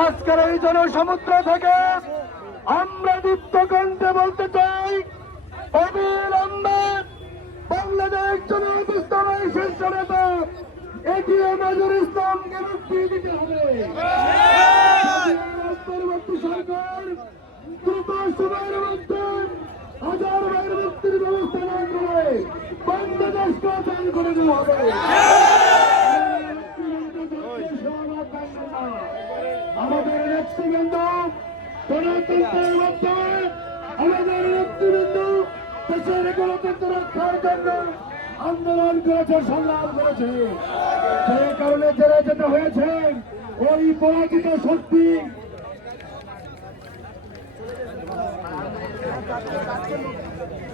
আজকের এই জনসমুদ্র থেকে আমরা দীপ্ত কণ্ঠে বলতে চাই অবিলম্বে বাংলাদেশ জনতা ইসলামের শীর্ষ নেতা, এটিএম ইসলামকে মুক্তি দিতে হবে। বাংলাদেশকে চালু করে দেওয়া হবে। আমাদের নেতৃবৃন্দ গণতন্ত্রের মাধ্যমে আমাদের নেতৃবৃন্দ দেশের গণতন্ত্র রক্ষার জন্য আন্দোলন করেছে সংগ্রাম করেছে। যে কারণে জেলে যেতে হয়েছে ওই পরাজিত শক্তি। সবাই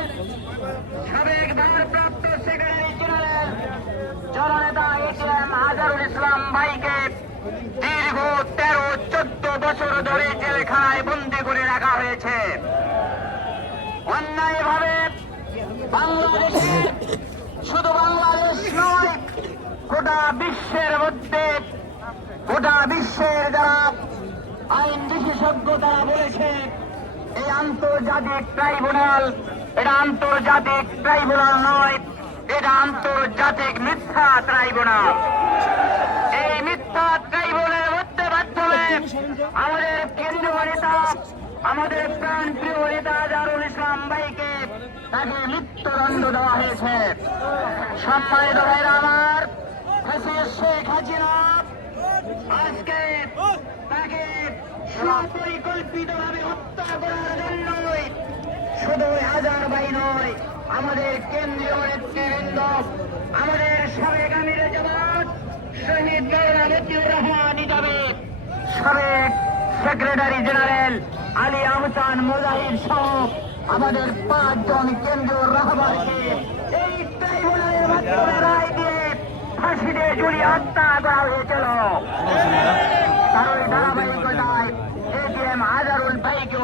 সাবেক ভারপ্রাপ্ত সেক্রেটারি দীর্ঘ তেরো, চোদ্দ বছর ধরে জেলখানায় বন্দি করে রাখা হয়েছে। অন্যায়ভাবে বাংলাদেশে শুধু বাংলাদেশ নয়, গোটা বিশ্বের মধ্যে, গোটা বিশ্বের যারা আইন বিশেষজ্ঞ তারা বলেছে এই আন্তর্জাতিক ট্রাইব্যুনাল, এটা আন্তর্জাতিক ট্রাইব্যুনাল নয়, এটা আন্তর্জাতিক মিথ্যা ট্রাইব্যুনাল। এই মিথ্যা ট্রাইব্যুনালের মধ্যে মাধ্যমে আমাদের কেন্দ্রীয় নেতা, আমাদের প্রাণ নেতা জারুল ইসলাম ভাইকে তাকে মৃত্যুদণ্ড দেওয়া হয়েছে। সম্মানিত ভাইরা আমার শেখ হাসিনা, আজকে শুধু নয়, আমাদের কেন্দ্রীয় আমাদের রহমান সেক্রেটারি জেনারেল আলী আহসান মুজাহিদ সহ আমাদের পাঁচজন কেন্দ্রীয় রাহবারকে এই ট্রাইব্যুনালের মাধ্যমে রায় দিয়ে ফাঁসিতে ঝুলিয়ে হত্যা করা হয়েছিল তার ওই ধারাবাহিকতায় এটিএম হাজারুল ভাইকেও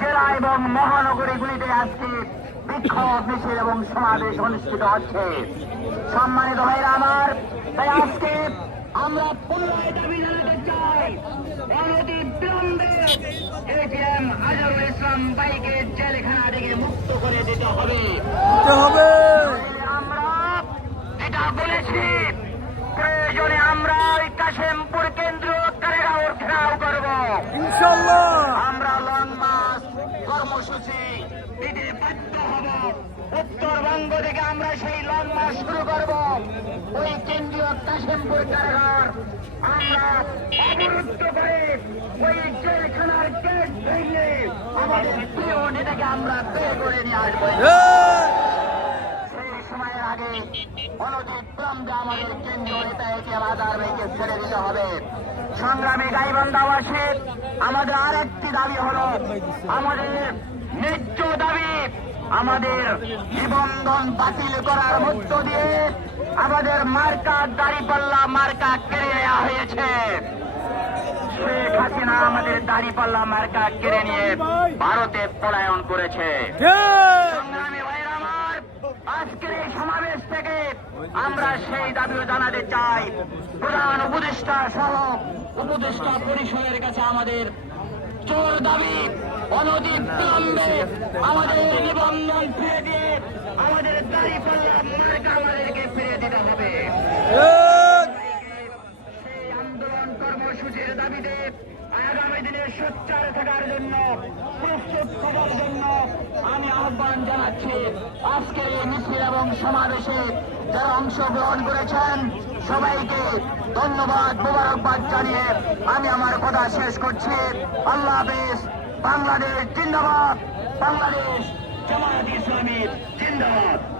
জেলা এবং মহানগরীগুলিতে আজকে বিক্ষোভ মিছিল এবং সমাবেশ অনুষ্ঠিত হচ্ছে। সম্মানিত ভাইরা আমার তাই আজকে আমরা পুনরায় দাবি জানাতে চাই অনতি বিলম্বে এটিএম আজরুল ইসলাম বাইকে জেলখানা থেকে মুক্ত করে দিতে হবে। হবে। আমরা এটা বলেছি প্রয়োজনে আমরা ওই কাশেমপুর কেন্দ্রীয় কারাগার ঘেরাও করব ইনশাল্লাহ আমরা লং মাস কর্মসূচি দিতে বাধ্য হব উত্তরবঙ্গ থেকে আমরা সেই লং মাস শুরু করব। ওই কেন্দ্রীয় কাশেমপুর কারাগার আমরা অবরুদ্ধ করে ওই জেলখানার গেট ভেঙে আমাদের প্রিয় নেতাকে আমরা বের করে নিয়ে আসব। সেই সময়ের আগে আমাদের কেন্দ্রীয় নেতা একে বাজার ভেঙে ছেড়ে দিতে হবে। সংগ্রামী গাইবান্ধাবাসী আমাদের আর একটি দাবি হলো আমাদের ন্যায্য দাবি আমাদের নিবন্ধন বাতিল করার মধ্য দিয়ে আমাদের মার্কা দাড়িপাল্লা মার্কা কেড়ে নেওয়া হয়েছে। শেখ হাসিনা আমাদের দাড়িপাল্লা মার্কা কেড়ে নিয়ে ভারতে পলায়ন করেছে। আজকের এই সমাবেশ থেকে আমরা সেই দাবিও জানাতে চাই। প্রধান উপদেষ্টা সহ উপদেষ্টা পরিষদের কাছে আমাদের জোর দাবি অনধিক বিলম্বে আমাদের নিবন্ধন ফিরে দিয়ে আমাদের দাড়ি পাল্লা মার্কা আমাদেরকে ফিরে দিতে হবে। সেই আন্দোলন কর্মসূচির দাবিতে আগামী দিনে সোচ্চার থাকার জন্য প্রস্তুত থাকার জন্য আমি আহ্বান জানাচ্ছি আজকের এই মিছিল এবং সমাবেশে যারা অংশগ্রহণ করেছেন সবাইকে ধন্যবাদ মোবারকবাদ জানিয়ে আমি আমার কথা শেষ করছি। আল্লাহ হাফেজ বাংলাদেশ জিন্দাবাদ। বাংলাদেশ জামায়াত ইসলামী জিন্দাবাদ